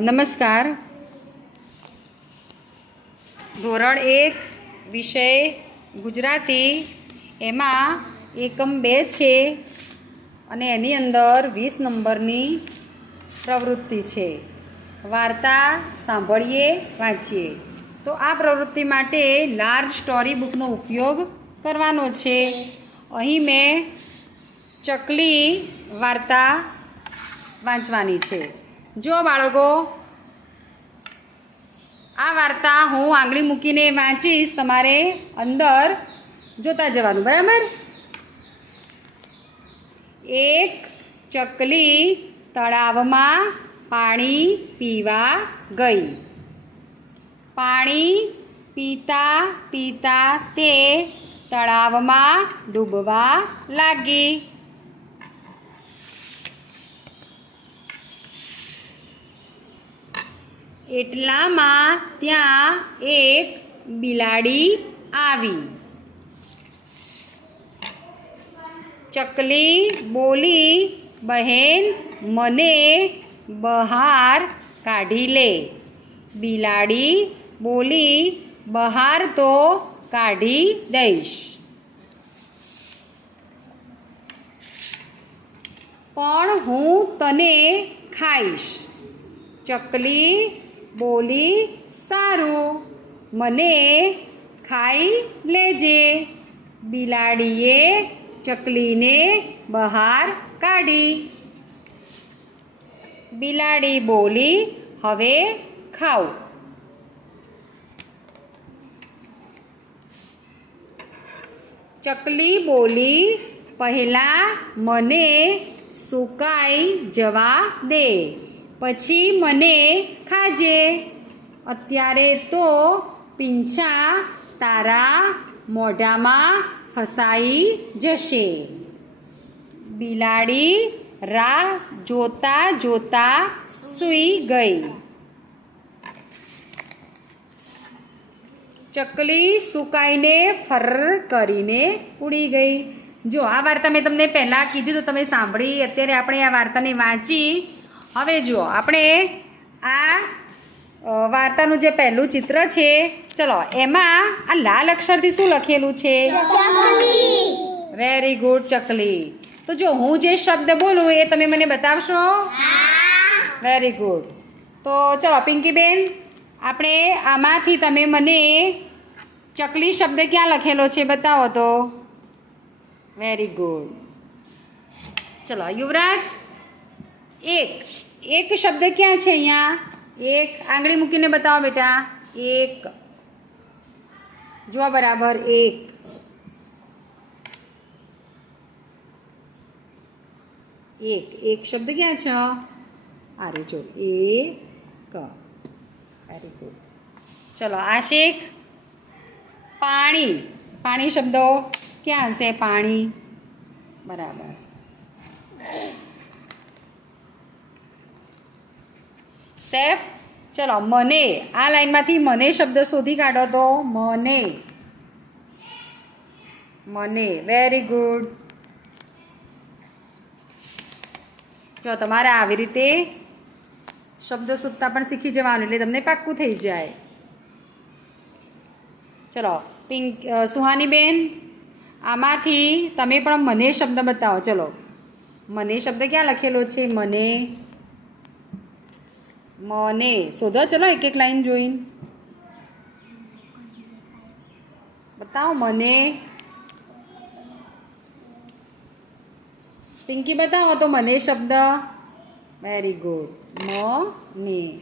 નમસ્કાર. ધોરણ એક, વિષય ગુજરાતી. એમાં એકમ બે છે અને એની અંદર વીસ નંબરની પ્રવૃત્તિ છે. વાર્તા સાંભળીએ, વાંચીએ. તો આ પ્રવૃત્તિ માટે લાર્જ સ્ટોરી બુકનો ઉપયોગ કરવાનો છે. અહીં મેં ચકલી વાર્તા વાંચવાની છે. જો બાળકો, આ વાર્તા હું આંગળી મૂકીને વાંચીશ તમારે અંદર જોતા જવાનું, બરાબર? એક ચકલી તળાવમાં પાણી પીવા ગઈ. પાણી પીતા પીતા તે તળાવમાં ડૂબવા લાગી. એટલામાં ત્યાં એક બિલાડી આવી. ચકલી બોલી, બહેન, મને બહાર કાઢી લે. બિલાડી બોલી, બહાર તો કાઢી દઈશ. પણ હું તને ખાઈશ. ચકલી બોલી, સારું, મને ખાઈ લેજે. બિલાડીએ ચકલીને બહાર કાઢી. બિલાડી બોલી, હવે ખાઓ ચકલી બોલી, પહેલાં મને સુકાઈ જવા દે. પછી મને ખાજે. અત્યારે તો પીંછા તારા મોઢામાં ફસાઈ જશે. બિલાડી રાહ જોતા જોતા સૂઈ ગઈ. ચકલી સુકાઈને ફર કરીને ઉડી ગઈ. જો આ વાર્તા મેં તમને પહેલાં કીધું તો તમે સાંભળી. અત્યારે આપણે આ વાર્તાને વાંચી હવે જુઓ આપણે આ વાર્તાનું જે પહેલું ચિત્ર છે ચલો એમાં આ લાલ અક્ષરથી શું લખેલું છે? વેરી ગુડ ચકલી. તો જો હું જે શબ્દ બોલું એ તમે મને બતાવશો? વેરી ગુડ તો ચલો પિંકીબેન આપણે આમાંથી તમે મને ચકલી શબ્દ ક્યાં લખેલો છે બતાવો તો? વેરી ગુડ ચલો યુવરાજ એક. એક શબ્દ ક્યાં છે અહીંયા? એક. આંગળી મૂકીને બતાવો બેટા. એક. જો બરાબર, એક. એક. એક શબ્દ ક્યાં છે? આરું જો, એક. વેરી ગુડ ચલો આશિક પાણી. પાણી શબ્દો ક્યાં હશે? પાણી. બરાબર. સેફ? ચલો, મને. આ લાઈનમાંથી મને શબ્દ શોધી કાઢો તો. મને. મને. વેરી ગુડ જો, તમારે આવી રીતે શબ્દ શોધતા પણ શીખી જવાનું, એટલે તમને પાક્કું થઈ જાય. ચલો, પિંક સુહાનીબેન, આમાંથી તમે પણ મને શબ્દ બતાવો. ચલો, મને શબ્દ ક્યાં લખેલો છે? મને. મને શોધો ચલો એક એક લાઈન જોઈને. બતાવો મને. પિંકી બતાવો તો મને શબ્દ. વેરી ગુડ મને.